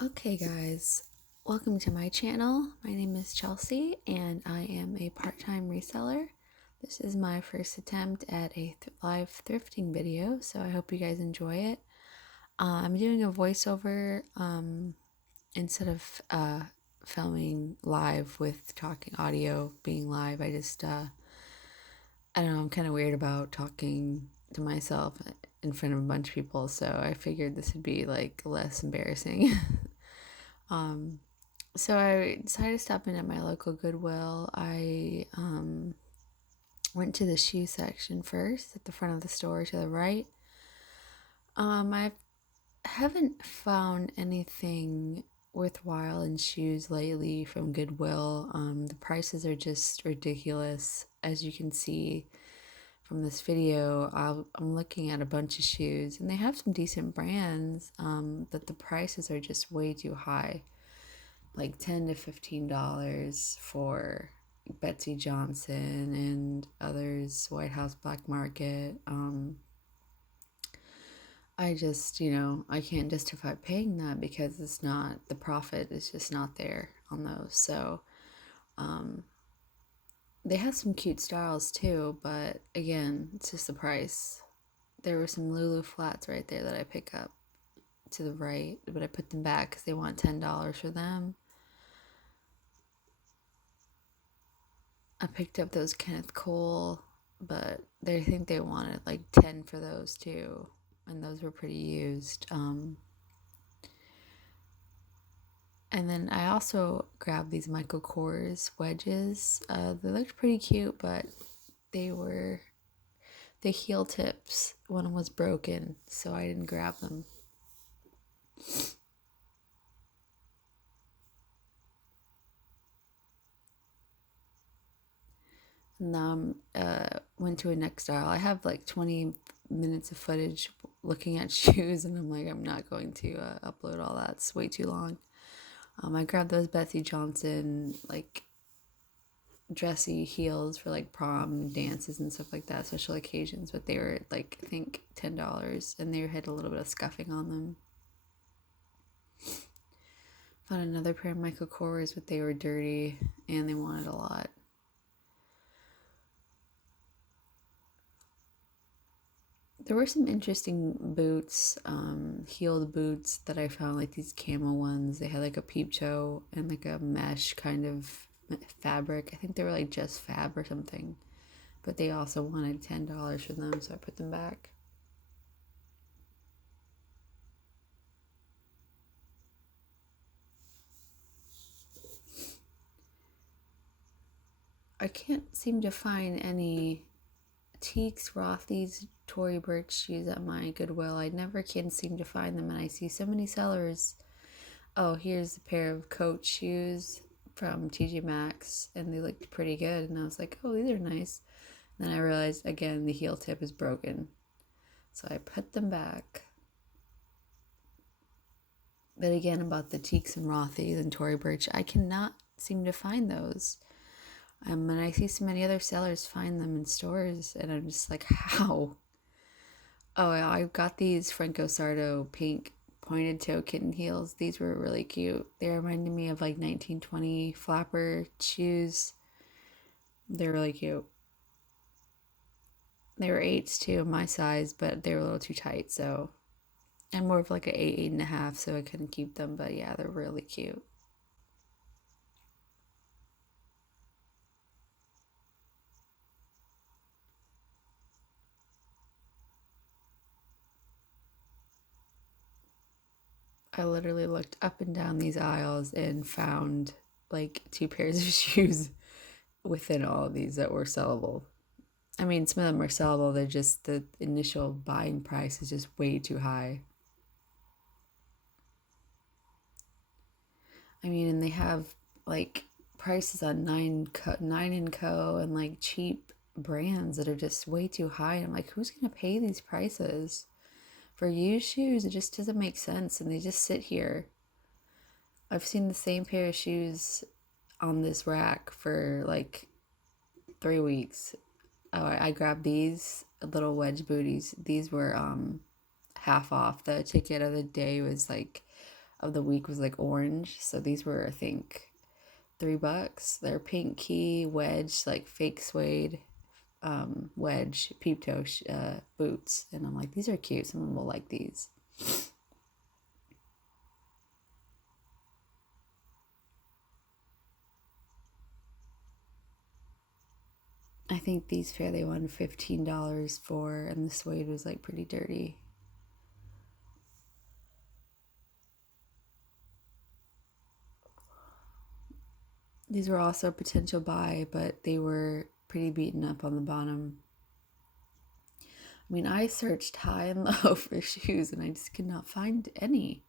Okay guys, welcome to my channel. My name is Chelsea and I am a part-time reseller. This is my first attempt at a live thrifting video, so I hope you guys enjoy it. I'm doing a voiceover instead of filming live with talking audio being live. I don't know, I'm kind of weird about talking to myself in front of a bunch of people, so I figured this would be like less embarrassing. So I decided to stop in at my local Goodwill. I went to the shoe section first at the front of the store to the right. I haven't found anything worthwhile in shoes lately from Goodwill. The prices are just ridiculous. As you can see from this video, I'm looking at a bunch of shoes and they have some decent brands, but the prices are just way too high. Like $10 to $15 for Betsy Johnson and others, White House Black Market. I can't justify paying that because it's not, the profit is just not there on those. So, they have some cute styles too, but again, it's just the price. There were some Lulu flats right there that I pick up to the right, but I put them back because they want $10 for them. I picked up those Kenneth Cole, but I think they wanted like 10 for those too, and those were pretty used. And then I also grabbed these Michael Kors wedges. They looked pretty cute, but the heel tips, one was broken, so I didn't grab them. And now went to a next aisle. I have like 20 minutes of footage looking at shoes, and I'm like, I'm not going to upload all that. It's way too long. I grabbed those Betsy Johnson like dressy heels for like prom dances and stuff like that, special occasions, but they were like I think $10 and they had a little bit of scuffing on them. Found another pair of Michael Kors, but they were dirty and they wanted a lot. There were some interesting boots, heeled boots that I found, like these camel ones. They had like a peep toe and like a mesh kind of fabric. I think they were like Just Fab or something, but they also wanted $10 for them, so I put them back. I can't seem to find any Teaks, Rothy's, Tory Burch shoes at my Goodwill. I never can seem to find them, and I see so many sellers. Oh, here's a pair of Coach shoes from TJ Maxx, and they looked pretty good, and I was like, oh, these are nice. And then I realized, again, the heel tip is broken, so I put them back. But again, about the Teaks and Rothy's and Tory Burch, I cannot seem to find those. And I see so many other sellers find them in stores, and I'm just like, how? Oh, I got these Franco Sardo pink pointed toe kitten heels. These were really cute. They reminded me of like 1920 flapper shoes. They're really cute. They were 8s too, my size, but they were a little too tight, so I'm more of like an 8.5, so I couldn't keep them, but yeah, they're really cute. I literally looked up and down these aisles and found like 2 pairs of shoes within all of these that were sellable. I mean, some of them are sellable, they're just the initial buying price is just way too high. I mean, and they have like prices on Nine & Co and like cheap brands that are just way too high. And I'm like, who's gonna pay these prices for used shoes? It just doesn't make sense, and they just sit here. I've seen the same pair of shoes on this rack for like 3 weeks. Oh, I grabbed these little wedge booties. These were half off. The ticket of the day was like of the week was like orange. So these were, I think, $3. They're pink key wedge, like fake suede wedge peep toe boots. And I'm like, these are cute. Someone will like these. I think these pair they won $15 for, and the suede was like pretty dirty. These were also a potential buy, but they were pretty beaten up on the bottom. I mean, I searched high and low for shoes and I just could not find any.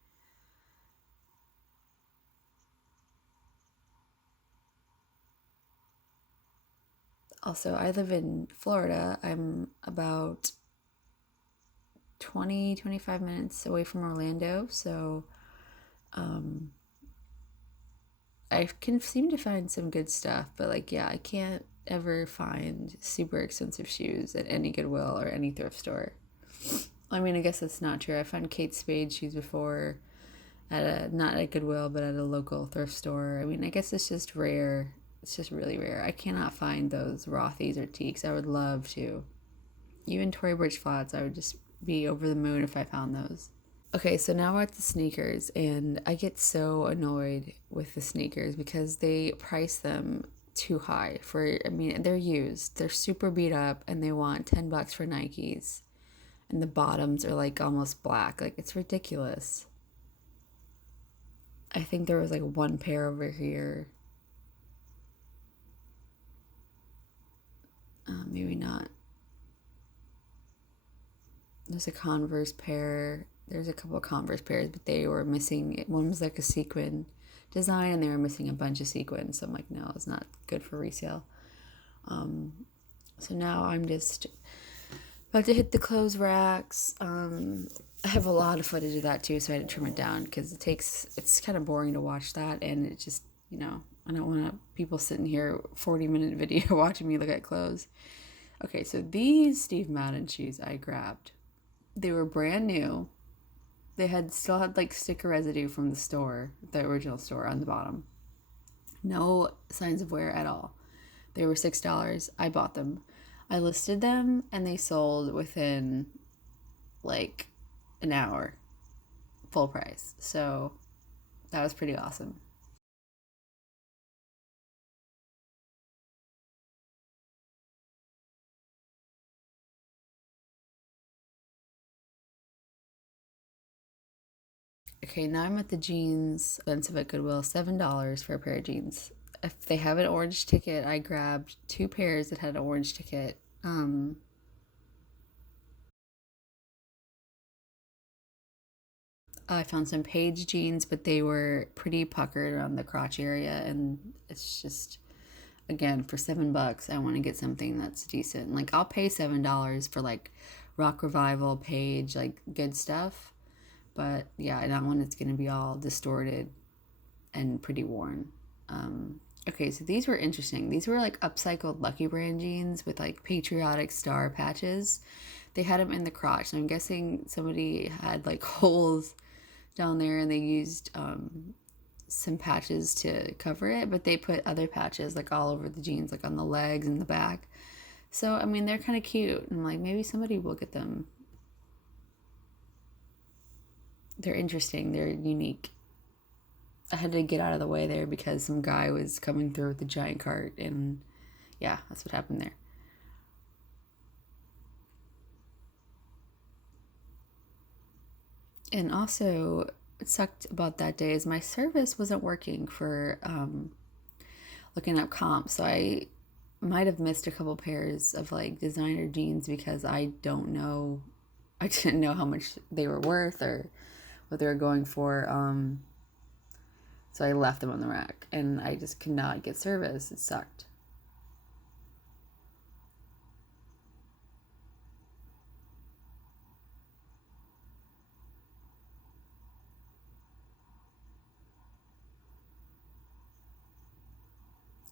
Also, I live in Florida. I'm about 25 minutes away from Orlando, so I can seem to find some good stuff, but like, yeah, I can't ever find super expensive shoes at any Goodwill or any thrift store. I mean, I guess that's not true. I found Kate Spade shoes before at not at Goodwill, but at a local thrift store. I mean, I guess it's just rare. It's just really rare. I cannot find those Rothy's or Teaks. I would love to. Even Tory Burch Flats, I would just be over the moon if I found those. Okay, so now we're at the sneakers, and I get so annoyed with the sneakers because they price them too high for, I mean, they're used. They're super beat up, and they want $10 for Nikes. And the bottoms are like almost black. Like, it's ridiculous. I think there was like one pair over here. Maybe not. There's a Converse pair. There's a couple of Converse pairs, but they were missing. One was like a sequin design, and they were missing a bunch of sequins. So I'm like, no, it's not good for resale. So now I'm just about to hit the clothes racks. I have a lot of footage of that too, so I had to trim it down because it's kind of boring to watch that, and it just, I don't want people sitting here 40-minute video watching me look at clothes. Okay, so these Steve Madden shoes I grabbed. They were brand new. They still had like sticker residue from the store, the original store on the bottom. No signs of wear at all. They were $6. I bought them. I listed them and they sold within like an hour, full price. So that was pretty awesome. Okay, now I'm at the jeans expensive at Goodwill, $7 for a pair of jeans. If they have an orange ticket, I grabbed two pairs that had an orange ticket. I found some Page jeans, but they were pretty puckered around the crotch area, and it's just, again, for $7, I want to get something that's decent. Like, I'll pay $7 for like Rock Revival, Page, like good stuff, but yeah, not one that's gonna be all distorted and pretty worn. Okay, so these were interesting. These were like upcycled Lucky Brand jeans with like patriotic star patches. They had them in the crotch, so I'm guessing somebody had like holes down there and they used some patches to cover it, but they put other patches like all over the jeans, like on the legs and the back. So, I mean, they're kind of cute. I'm like, maybe somebody will get them. They're interesting. They're unique. I had to get out of the way there because some guy was coming through with a giant cart, and yeah, that's what happened there. And also, it sucked about that day is my service wasn't working for looking up comps, so I might have missed a couple pairs of like designer jeans because I don't know, I didn't know how much they were worth or what they were going for. So I left them on the rack and I just could not get service. It sucked.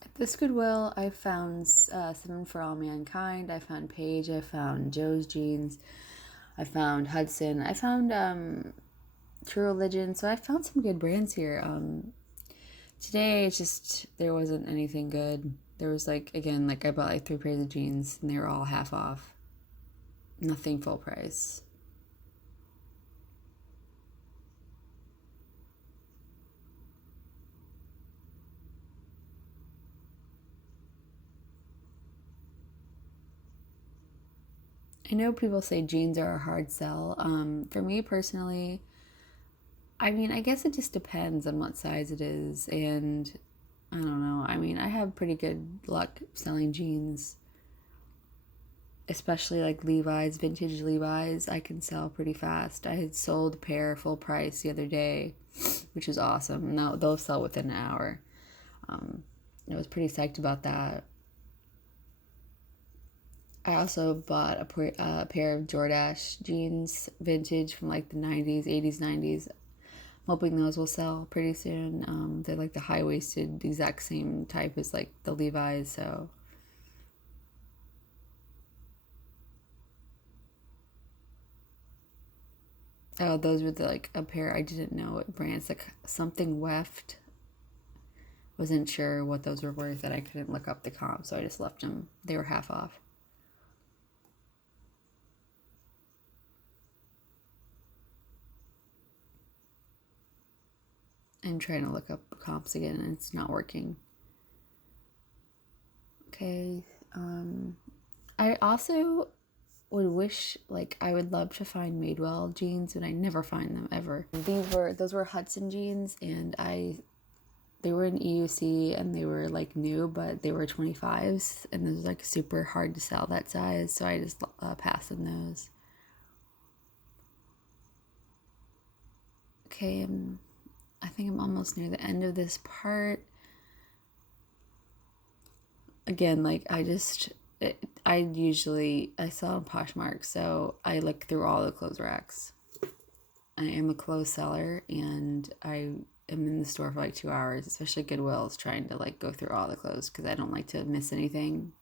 At this Goodwill, I found Something for All Mankind. I found Paige. I found Joe's Jeans. I found Hudson. I found True Religion. So I found some good brands here. Today it's just there wasn't anything good. There was like, again, like I bought like 3 pairs of jeans and they were all half off. Nothing full price. I know people say jeans are a hard sell. For me personally, I mean, I guess it just depends on what size it is, and I don't know. I mean, I have pretty good luck selling jeans, especially like Levi's, vintage Levi's. I can sell pretty fast. I had sold a pair full price the other day, which was awesome. Now those sell within an hour. Um, I was pretty psyched about that. I also bought a pair of Jordache jeans, vintage from like the 90s, 80s, 90s. I'm hoping those will sell pretty soon. They're like the high waisted, exact same type as like the Levi's. So, oh, those were the, like a pair I didn't know what brands, like something Weft. Wasn't sure what those were worth, and I couldn't look up the comp, so I just left them. They were half off. I'm trying to look up comps again, and it's not working. Okay. I also would wish, like, I would love to find Madewell jeans, and I never find them ever. Those were Hudson jeans, and they were in EUC, and they were like new, but they were 25s, and it was like super hard to sell that size, so I just passed on those. Okay, I think I'm almost near the end of this part. Again, like I sell on Poshmark, so I look through all the clothes racks. I am a clothes seller, and I am in the store for like 2 hours, especially Goodwill's, trying to like go through all the clothes because I don't like to miss anything.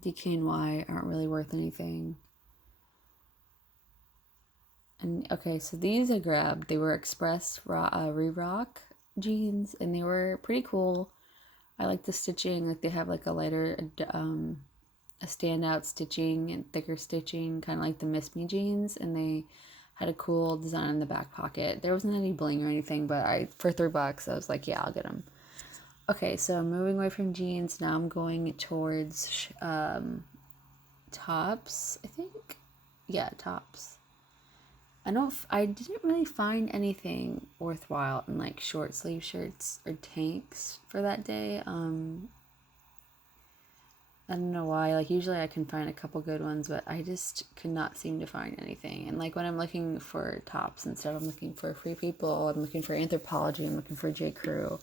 DKNY aren't really worth anything. And okay, so these I grabbed. They were Express Re-Rock jeans, and they were pretty cool. I like the stitching. Like they have like a lighter, a standout stitching and thicker stitching, kind of like the Miss Me jeans, and they had a cool design in the back pocket. There wasn't any bling or anything, but for $3, I was like, yeah, I'll get them. Okay, so I'm moving away from jeans. Now I'm going towards tops, I think. Yeah, tops. I didn't really find anything worthwhile in like short sleeve shirts or tanks for that day. I don't know why. Like usually I can find a couple good ones, but I just could not seem to find anything. And like when I'm looking for tops and stuff, I'm looking for Free People, I'm looking for Anthropologie, I'm looking for J. Crew,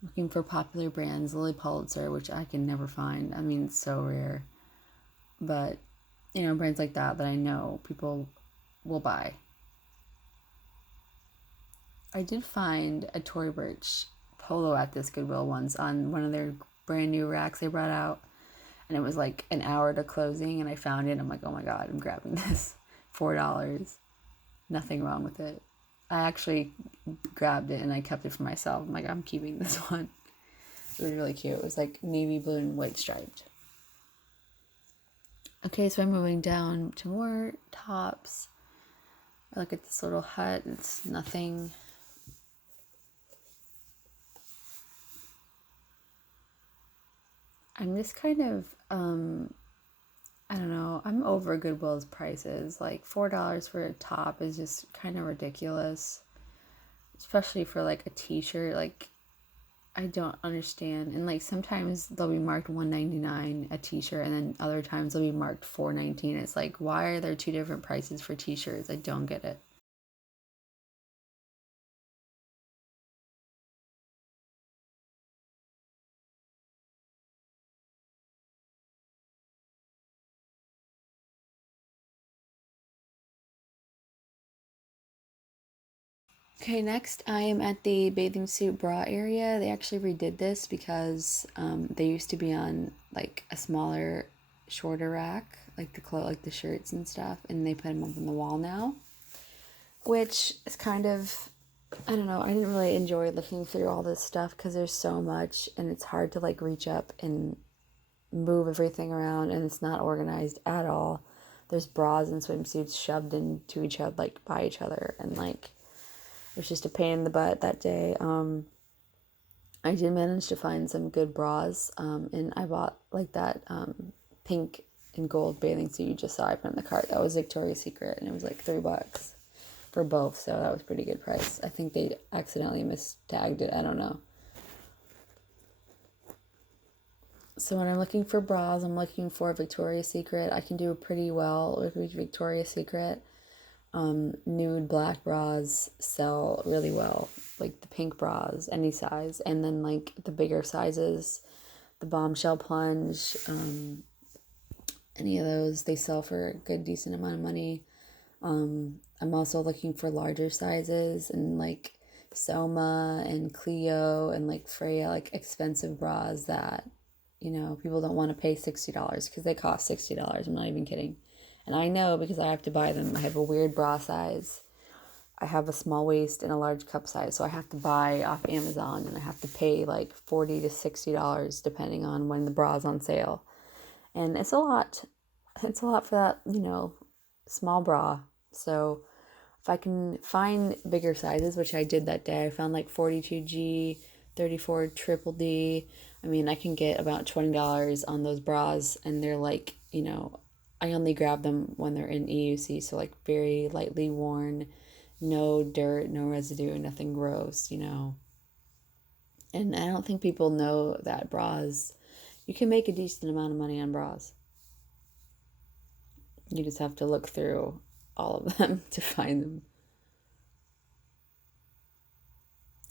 I'm looking for popular brands, Lily Pulitzer, which I can never find. I mean, it's so rare. But brands like that I know people will buy. I did find a Tory Burch polo at this Goodwill once on one of their brand new racks they brought out, and it was like an hour to closing, and I found it. I'm like, oh my god, I'm grabbing this. $4. Nothing wrong with it. I actually grabbed it and I kept it for myself. I'm like, I'm keeping this one. It was really cute. It was like navy blue and white striped. Okay, so I'm moving down to more tops. I look at this little hut. It's nothing. I'm just kind of, I don't know. I'm over Goodwill's prices. Like $4 for a top is just kind of ridiculous, especially for like a t-shirt. Like I don't understand. And like sometimes they'll be marked $1.99 a t-shirt, and then other times they'll be marked $4.19. It's like, why are there two different prices for t-shirts? I don't get it. Okay, next I am at the bathing suit bra area. They actually redid this because they used to be on like a smaller, shorter rack, like like the shirts and stuff, and they put them up on the wall now, which is kind of, I don't know. I didn't really enjoy looking through all this stuff because there's so much, and it's hard to like reach up and move everything around, and it's not organized at all. There's bras and swimsuits shoved into each other, like by each other, and like it was just a pain in the butt that day. I did manage to find some good bras, and I bought like that pink and gold bathing suit you just saw I put in the cart. That was Victoria's Secret, and it was like $3 for both, so that was a pretty good price. I think they accidentally mistagged it. I don't know. So when I'm looking for bras, I'm looking for Victoria's Secret. I can do pretty well with Victoria's Secret. Nude black bras sell really well, like the pink bras, any size, and then like the bigger sizes, the bombshell plunge, any of those, they sell for a good decent amount of money. I'm also looking for larger sizes and like Soma and Clio and like Freya, like expensive bras that, people don't want to pay $60 because they cost $60. I'm not even kidding. And I know because I have to buy them. I have a weird bra size. I have a small waist and a large cup size, so I have to buy off Amazon, and I have to pay like $40 to $60 depending on when the bra's on sale. And it's a lot. It's a lot for that, small bra. So if I can find bigger sizes, which I did that day, I found like 42G, 34 triple D. I mean, I can get about $20 on those bras, and they're like, I only grab them when they're in EUC, so like very lightly worn, no dirt, no residue, nothing gross, And I don't think people know that bras, you can make a decent amount of money on bras. You just have to look through all of them to find them.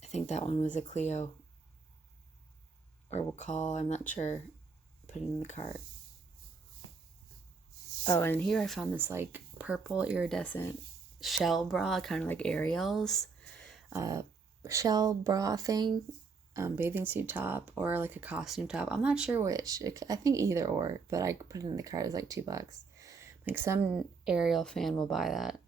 I think that one was a Clio, or we'll call, I'm not sure. Put it in the cart. Oh, and here I found this like purple iridescent shell bra, kind of like Ariel's shell bra thing, bathing suit top or like a costume top. I'm not sure which. I think either or, but I put it in the cart. It was like $2. Like some Ariel fan will buy that.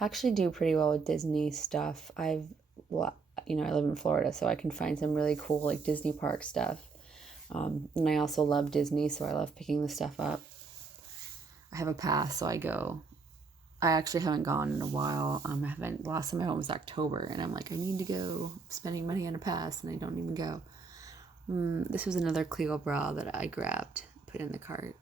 I actually do pretty well with Disney stuff. I live in Florida, so I can find some really cool like Disney park stuff. And I also love Disney, so I love picking the stuff up. I have a pass, so I go. I actually haven't gone in a while. I haven't. Last time I went was October, and I'm like, I need to go. I'm spending money on a pass, and I don't even go. This was another Clio bra that I grabbed, put in the cart.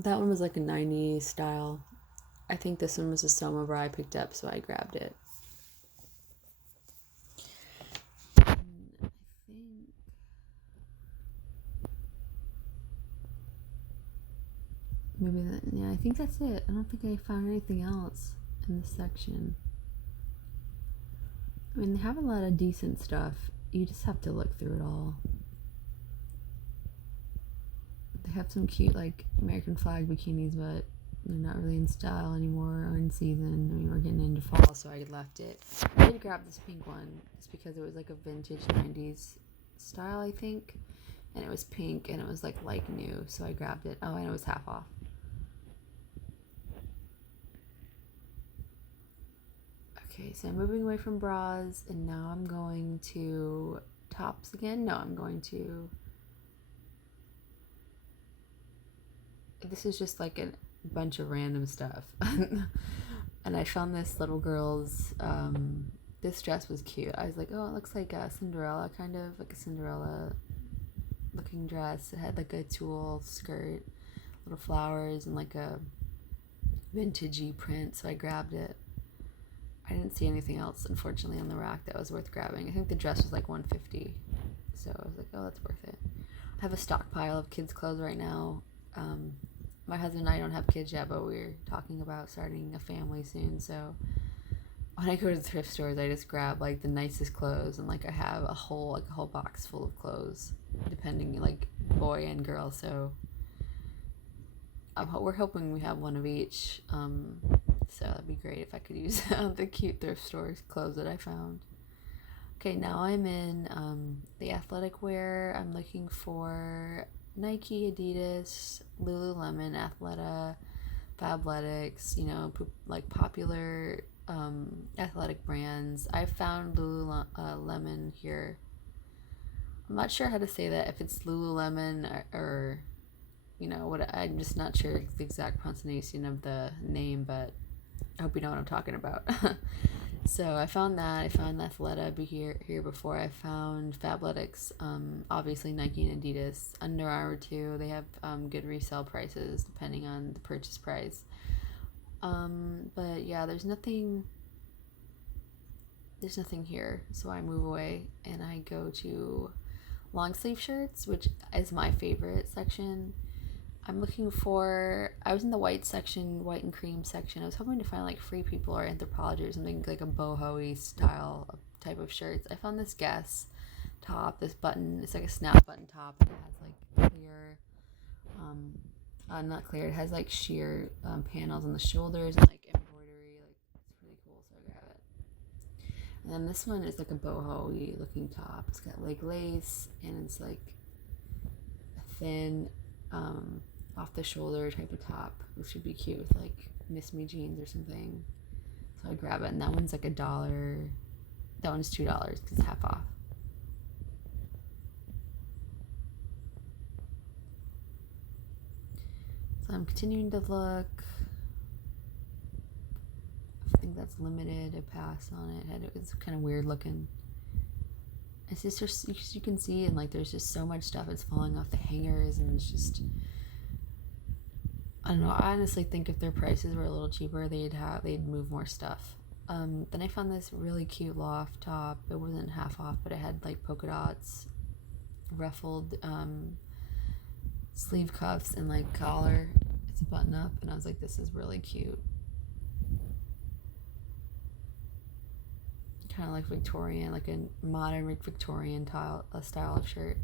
That one was like a 90s style. I think this one was a Soma bra I picked up, so I grabbed it. I think that's it. I don't think I found anything else in this section. I mean, they have a lot of decent stuff. You just have to look through it all. They have some cute, like, American flag bikinis, but they're not really in style anymore or in season. I mean, we're getting into fall, so I left it. I did grab this pink one just because it was like a vintage 90s style, I think. And it was pink, and it was like new, so I grabbed it. Oh, and it was half off. Okay, so I'm moving away from bras, and now I'm going to tops again. No, I'm going to... This is just like a bunch of random stuff. And I found this little girl's... this dress was cute. I was like, oh, it looks like a Cinderella, kind of. Like a Cinderella looking dress. It had like a tulle skirt, little flowers, and like a vintagey print, so I grabbed it. I didn't see anything else, unfortunately, on the rack that was worth grabbing. I think the dress was like $150, so I was like, oh, that's worth it. I have a stockpile of kids' clothes right now. My husband and I don't have kids yet, but we're talking about starting a family soon, so when I go to the thrift stores, I just grab like the nicest clothes, and like I have a whole box full of clothes, depending, like boy and girl, so we're hoping we have one of each. So that'd be great if I could use the cute thrift stores clothes that I found. Okay, now I'm in the athletic wear. I'm looking for Nike, Adidas, Lululemon, Athleta, Fabletics, like popular athletic brands. I found Lululemon here. I'm not sure how to say that, if it's Lululemon or what. I'm just not sure the exact pronunciation of the name, but I hope you know what I'm talking about. So I found that. I found Athleta here before. I found Fabletics, obviously Nike and Adidas. Under Armour too. They have good resale prices depending on the purchase price. But yeah, there's nothing here. So I move away and I go to long sleeve shirts, which is my favorite section. I'm looking for... I was in the white section, white and cream section. I was hoping to find like Free People or Anthropology or something like a boho-y style type of shirts. I found this Guess top, this button. It's like a snap button top. It has like clear... not clear. It has like sheer panels on the shoulders and like embroidery. Like, it's really cool, so I grab it. And then this one is like a boho-y looking top. It's got like lace and it's like a thin... off the shoulder type of top, which would be cute with like Miss Me jeans or something. So I grab it, and that one's like $1. That one's $2 because it's half off. So I'm continuing to look. I think that's limited. I passed on it. It's kind of weird looking. It's just you can see, and like there's just so much stuff that's falling off the hangers, and it's just... I don't know. I honestly think if their prices were a little cheaper, they'd move more stuff. Then I found this really cute loft top. It wasn't half off, but it had like polka dots, ruffled sleeve cuffs, and like collar. It's a button up, and I was like, this is really cute. Kind of like Victorian, like a modern Victorian style of shirt.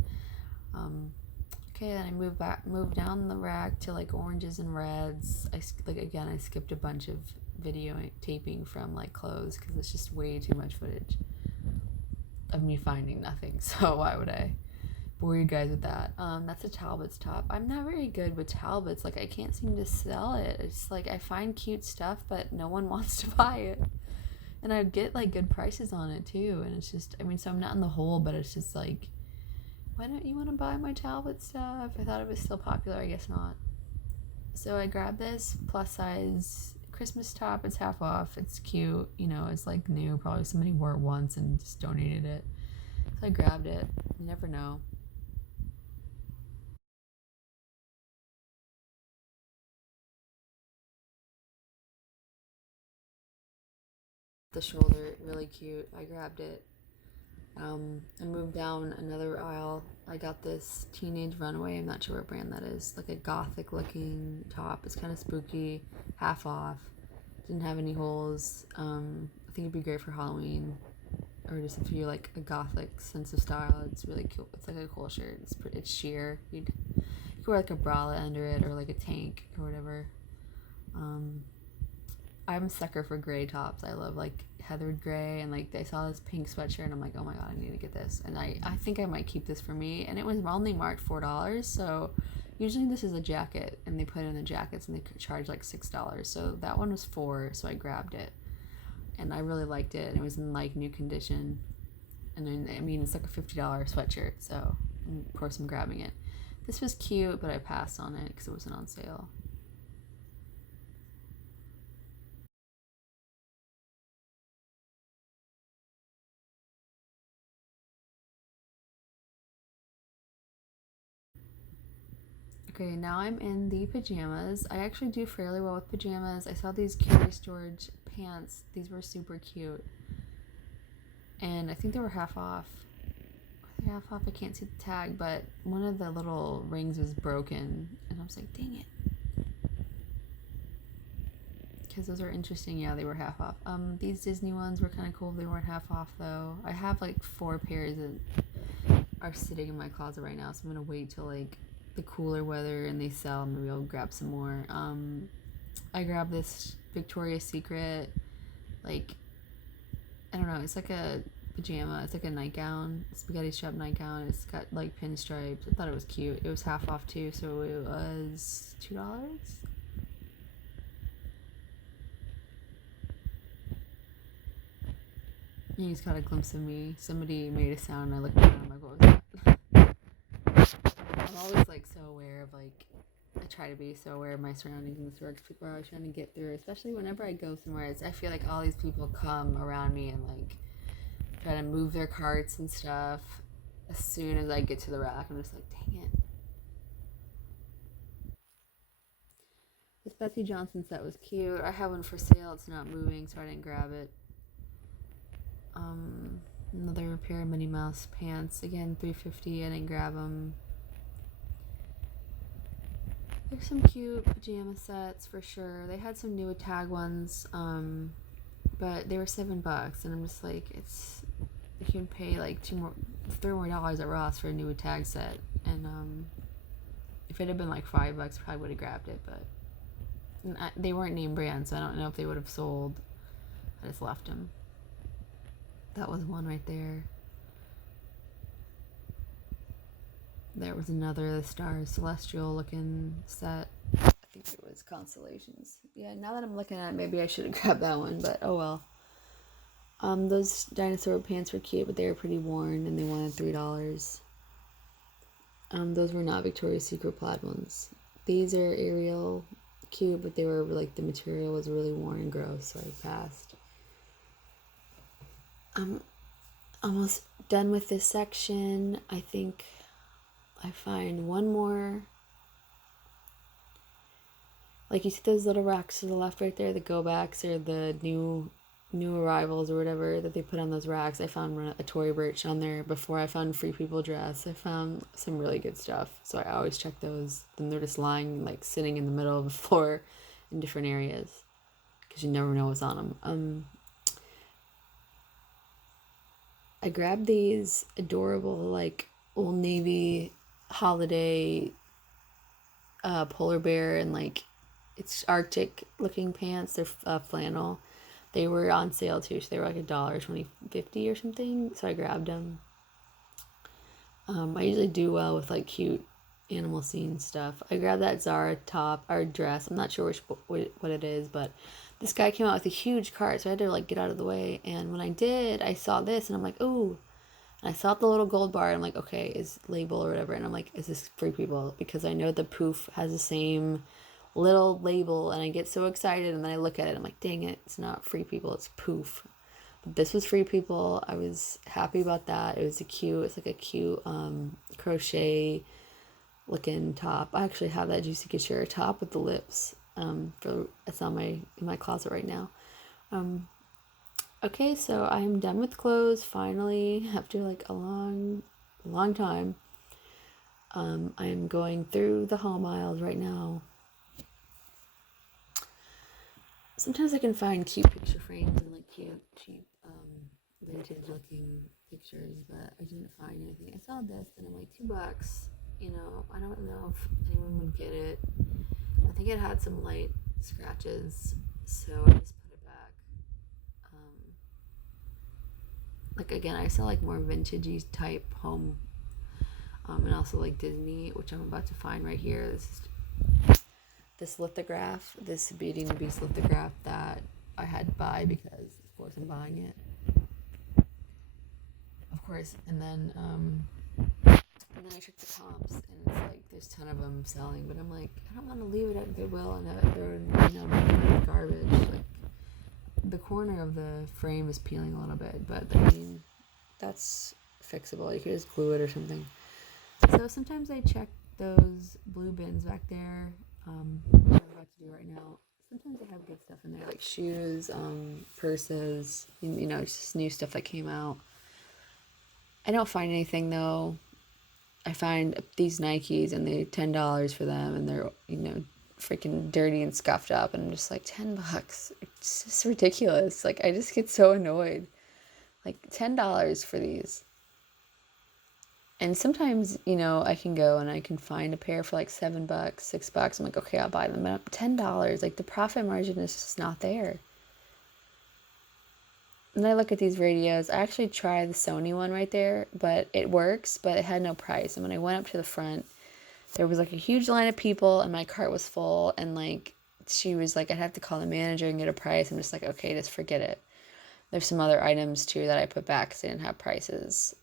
Okay, then I moved down the rack to like oranges and reds. I skipped a bunch of video taping from like clothes because it's just way too much footage of me finding nothing. So why would I bore you guys with that? That's a Talbot's top. I'm not very good with Talbots. Like I can't seem to sell it. It's like I find cute stuff, but no one wants to buy it. And I get like good prices on it too. And it's just, so I'm not in the hole, but it's just like, why don't you want to buy my Talbot stuff? I thought it was still popular. I guess not. So I grabbed this plus size Christmas top. It's half off. It's cute. It's like new. Probably somebody wore it once and just donated it. So I grabbed it. You never know. The shoulder, really cute. I grabbed it. I moved down another aisle. I got this Teenage Runaway. I'm not sure what brand that is. Like a gothic looking top. It's kind of spooky, half off. Didn't have any holes. I think it'd be great for Halloween, or just if you like a gothic sense of style. It's really cool. It's like a cool shirt. It's sheer. You could wear like a bralette under it, or like a tank or whatever. I'm a sucker for gray tops. I love like heathered gray, and like I saw this pink sweatshirt and I'm like, oh my god, I need to get this. And I think I might keep this for me. And it was only marked $4, so usually this is a jacket and they put in the jackets and they charge like $6. So that one was $4, so I grabbed it. and I really liked it, and it was in like new condition. And then, I mean, it's like a $50 sweatshirt, so of course I'm grabbing it. This was cute, but I passed on it because it wasn't on sale. Okay, now I'm in the pajamas. I actually do fairly well with pajamas. I saw these Curious George pants. These were super cute. And I think they were half off. Are they half off? I can't see the tag, but one of the little rings was broken. And I was like, dang it. Because those are interesting. Yeah, they were half off. These Disney ones were kind of cool. They weren't half off, though. I have like 4 pairs that are sitting in my closet right now, so I'm going to wait till like the cooler weather and they sell. Maybe I'll grab some more. I grabbed this Victoria's Secret, like, I don't know, it's like a pajama. It's like a nightgown, spaghetti strap nightgown. It's got like pinstripes. I thought it was cute. It was half off too, so it was $2. And he's got a glimpse of me. Somebody made a sound and I looked around. I'm like, what was that? I'm always like so aware of like, I try to be so aware of my surroundings in the store because people are always trying to get through, especially whenever I go somewhere. I feel like all these people come around me and like try to move their carts and stuff. As soon as I get to the rack, I'm just like, dang it. This Betsy Johnson set was cute. I have one for sale. It's not moving, so I didn't grab it. Another pair of Minnie Mouse pants. Again, $3.50. I didn't grab them. There's some cute pajama sets for sure. They had some new tag ones, but they were $7, and I'm just like, it's, you can pay like $3 more at Ross for a new tag set, and if it had been like $5, probably would have grabbed it, but they weren't name brand, so I don't know if they would have sold. I just left them. That was one right there. There was another the stars celestial looking set. I think it was constellations. Yeah, now that I'm looking at it, maybe I should have grabbed that one, but oh well. Those dinosaur pants were cute, but they were pretty worn, and they wanted $3. Those were not Victoria's Secret plaid ones. These are Ariel, cute, but they were like, the material was really worn and gross, so I passed. I'm almost done with this section. I think I find one more. Like, you see those little racks to the left right there, the go backs or the new arrivals or whatever that they put on those racks. I found a Tory Burch on there before I found Free People dress. I found some really good stuff, so I always check those. Then they're just lying, like, sitting in the middle of the floor in different areas because you never know what's on them. I grabbed these adorable, like, Old Navy holiday polar bear, and like, it's Arctic looking pants. They're flannel. They were on sale too, so they were like $1.50 or something, so I grabbed them. I usually do well with like cute animal scene stuff. I grabbed that Zara top or dress. I'm not sure what it is, but this guy came out with a huge cart, so I had to like get out of the way. And when I did, I saw this, and I'm like, ooh. And I saw the little gold bar, and I'm like, okay, is label or whatever. And I'm like, is this Free People? Because I know the poof has the same little label, and I get so excited, and then I look at it, I'm like, dang it, it's not Free People, it's poof. But this was Free People. I was happy about that. It's like a cute crochet looking top. I actually have that Juicy Couture top with the lips. It's in my closet right now. Okay, so I'm done with clothes finally after like a long time. I'm going through the haul miles right now. Sometimes I can find cute picture frames and like cute, cheap, vintage looking pictures, but I didn't find anything. I saw this and I'm like, $2. You know, I don't know if anyone would get it. I think it had some light scratches, so I just put it back. Like, again, I sell like more vintagey type home, and also like Disney, which I'm about to find right here. This lithograph, this Beauty and the Beast lithograph that I had to buy because of course I'm buying it. Of course, and then I check the comps, and it's like there's a ton of them selling, but I'm like, I don't want to leave it at Goodwill and have it thrown garbage. Like the corner of the frame is peeling a little bit, but I mean that's fixable. You could just glue it or something. So sometimes I check those blue bins back there, which I'm about to do right now. Sometimes they have good stuff in there, like shoes, purses, just new stuff that came out. I don't find anything though. I find these Nikes and they're $10 for them, and they're freaking dirty and scuffed up, and I'm just like, $10. It's just ridiculous. Like I just get so annoyed. Like $10 for these. And sometimes, I can go and I can find a pair for like $7, $6. I'm like, okay, I'll buy them. But $10, like the profit margin is just not there. And I look at these radios. I actually tried the Sony one right there, but it works, but it had no price. And when I went up to the front, there was like a huge line of people and my cart was full. And like, she was like, I'd have to call the manager and get a price. I'm just like, okay, just forget it. There's some other items too that I put back because they didn't have prices.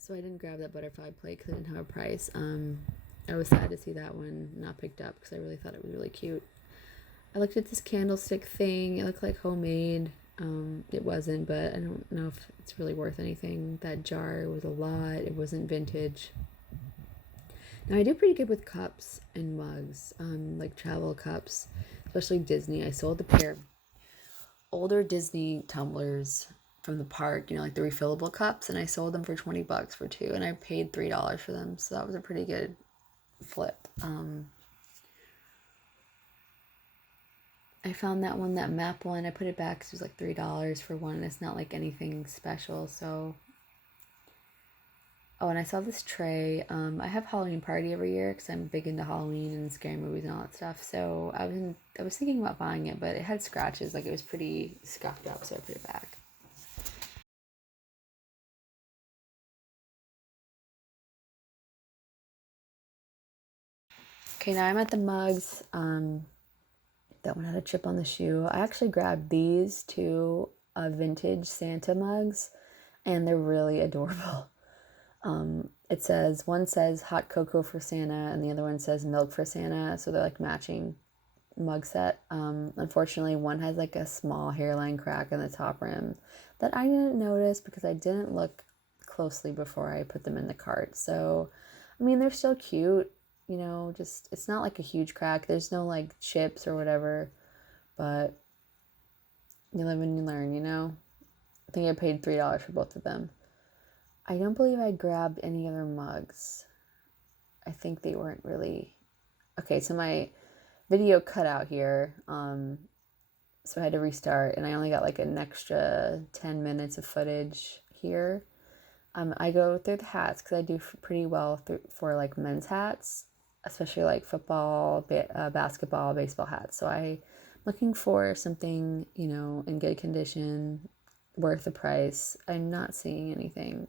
So I didn't grab that butterfly plate because I didn't have a price. I was sad to see that one not picked up because I really thought it was really cute. I looked at this candlestick thing. It looked like homemade. It wasn't, but I don't know if it's really worth anything. That jar was a lot. It wasn't vintage. Now I do pretty good with cups and mugs, like travel cups, especially Disney. I sold a pair of older Disney tumblers from the park, like the refillable cups, and I sold them for $20 for two, and I paid $3 for them, so that was a pretty good flip. I found that map one. I put it back because it was like $3 for one, and it's not like anything special. So, oh, and I saw this tray. I have Halloween party every year because I'm big into Halloween and scary movies and all that stuff. So I was thinking about buying it, but it had scratches. Like it was pretty scuffed up, so I put it back. Okay, now I'm at the mugs. That one had a chip on the shoe. I actually grabbed these two vintage Santa mugs, and they're really adorable. One says hot cocoa for Santa, and the other one says milk for Santa. So they're like matching mug set. Unfortunately, one has like a small hairline crack in the top rim that I didn't notice because I didn't look closely before I put them in the cart. So, I mean, they're still cute. Just it's not like a huge crack. There's no like chips or whatever, but you live and you learn. I think I paid $3 for both of them. I don't believe I grabbed any other mugs. I think they weren't really okay. So my video cut out here, so I had to restart, and I only got like an extra 10 minutes of footage here. I go through the hats because I do pretty well for like men's hats, especially like football, basketball, baseball hats. So I'm looking for something, in good condition, worth the price. I'm not seeing anything.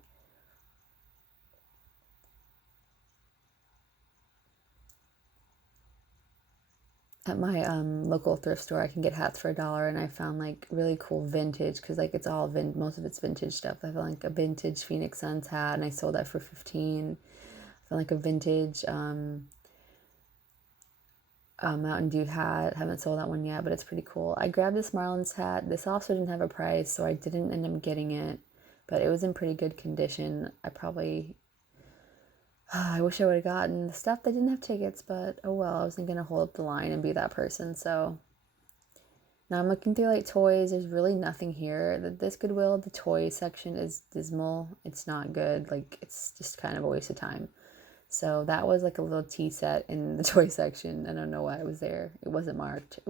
at my local thrift store, I can get hats for $1, and I found like really cool vintage, because like it's all most of it's vintage stuff. I found like a vintage Phoenix Suns hat, and I sold that for 15. I found like a vintage Mountain Dew hat. Haven't sold that one yet, but it's pretty cool. I grabbed this Marlins hat. This also didn't have a price, so I didn't end up getting it, but it was in pretty good condition. I wish I would have gotten the stuff that didn't have tickets, but oh well, I wasn't going to hold up the line and be that person. So now I'm looking through like toys. There's really nothing here. This Goodwill, the toy section is dismal. It's not good. Like, it's just kind of a waste of time. So that was like a little tea set in the toy section. I don't know why it was there. It wasn't marked. It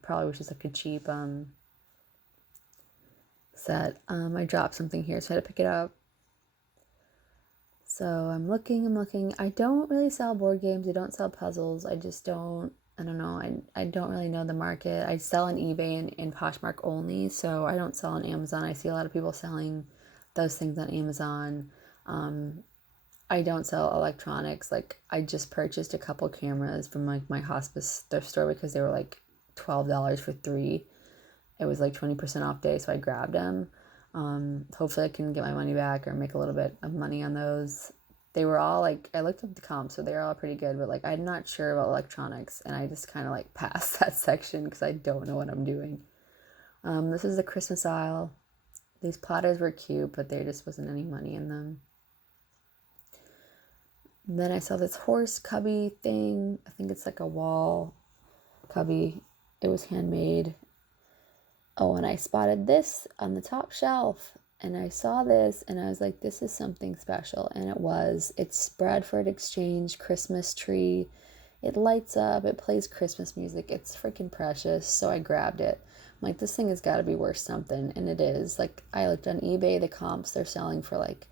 probably was just like a cheap set. I dropped something here, so I had to pick it up. So I'm looking. I don't really sell board games. I don't sell puzzles. I don't know. I don't really know the market. I sell on eBay and Poshmark only, so I don't sell on Amazon. I see a lot of people selling those things on Amazon. I don't sell electronics. Like, I just purchased a couple cameras from like my hospice thrift store because they were like $12 for 3. It was like 20% off day, so I grabbed them. Hopefully I can get my money back or make a little bit of money on those. They were all like, I looked up the comps, so they were all pretty good, but like, I'm not sure about electronics, and I just kind of like passed that section because I don't know what I'm doing. This is the Christmas aisle. These platters were cute, but there just wasn't any money in them. And then I saw this horse cubby thing. I think it's like a wall cubby. It was handmade. Oh, and I spotted this on the top shelf, and I saw this, and I was like, this is something special, and it was. It's Bradford Exchange Christmas tree. It lights up. It plays Christmas music. It's freaking precious, so I grabbed it. I'm like, this thing has got to be worth something, and it is. Like, I looked on eBay, the comps, they're selling for like,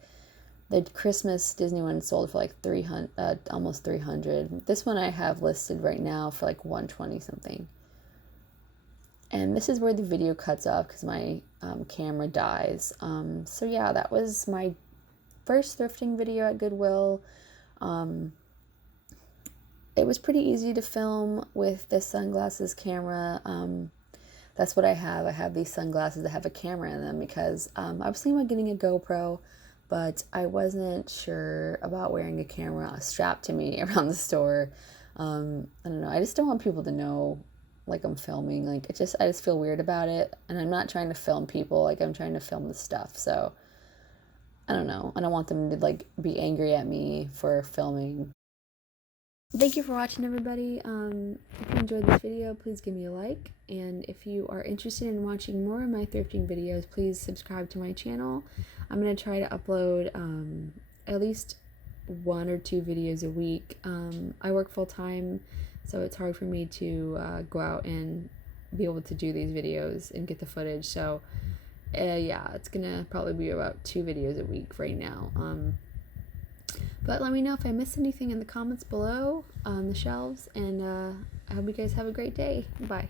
the Christmas Disney one sold for like 300, almost 300. This one I have listed right now for like 120 something. And this is where the video cuts off because my camera dies. So yeah, that was my first thrifting video at Goodwill. It was pretty easy to film with this sunglasses camera. That's what I have. I have these sunglasses that have a camera in them because I was thinking about getting a GoPro, but I wasn't sure about wearing a camera strapped to me around the store. I don't know. I just don't want people to know like I'm filming. Like, I just feel weird about it, and I'm not trying to film people. Like, I'm trying to film the stuff. So I don't know. I don't want them to like be angry at me for filming. Thank you for watching, everybody. If you enjoyed this video, please give me a like, and if you are interested in watching more of my thrifting videos, please subscribe to my channel. I'm going to try to upload at least 1 or 2 videos a week. I work full-time, so it's hard for me to go out and be able to do these videos and get the footage. So yeah, it's gonna probably be about 2 videos a week right now. But let me know if I missed anything in the comments below on the shelves, and I hope you guys have a great day. Bye.